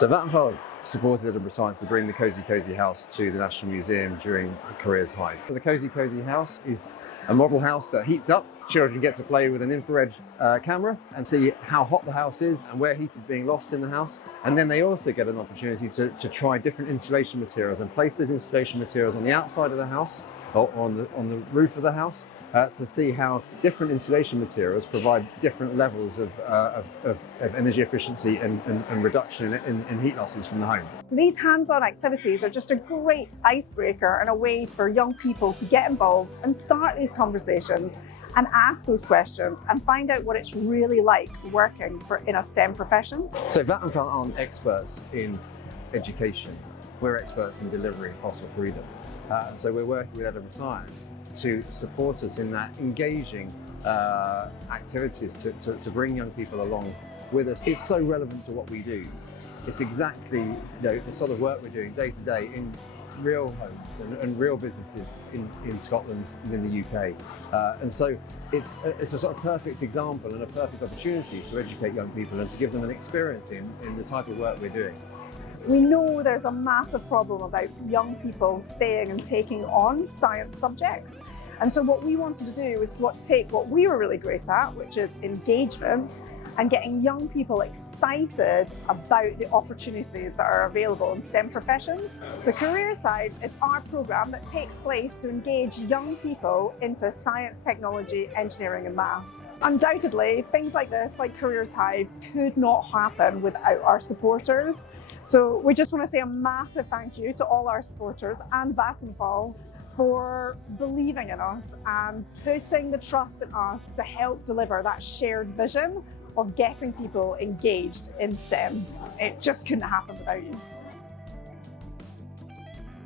So Vattenfall supported Edinburgh Science to bring the Cozy House to the National Museum during Careers Hive. So the Cozy House is a model house that heats up. Children get to play with an infrared camera and see how hot the house is and where heat is being lost in the house. And then they also get an opportunity to try different installation materials and place those installation materials on the outside of the house or on the roof of the house to see how different installation materials provide different levels of energy efficiency and reduction in heat losses from the home. So these hands-on activities are just a great icebreaker and a way for young people to get involved and start these conversations and ask those questions and find out what it's really like working in a STEM profession. So Vattenfall aren't experts in education, we're experts in delivering fossil freedom. So we're working with Edinburgh Science to support us in that engaging activities to bring young people along with us. It's so relevant to what we do. It's exactly the sort of work we're doing day to day in real homes and real businesses in Scotland and in the UK. And so it's a sort of perfect example and a perfect opportunity to educate young people and to give them an experience in the type of work we're doing. We know there's a massive problem about young people staying and taking on science subjects. And so what we wanted to do was take what we were really great at, which is engagement, and getting young people excited about the opportunities that are available in STEM professions. So Careers Hive is our programme that takes place to engage young people into science, technology, engineering and maths. Undoubtedly, things like this, like Careers Hive, could not happen without our supporters. So we just want to say a massive thank you to all our supporters and Vattenfall for believing in us and putting the trust in us to help deliver that shared vision of getting people engaged in STEM. It just couldn't happen without you.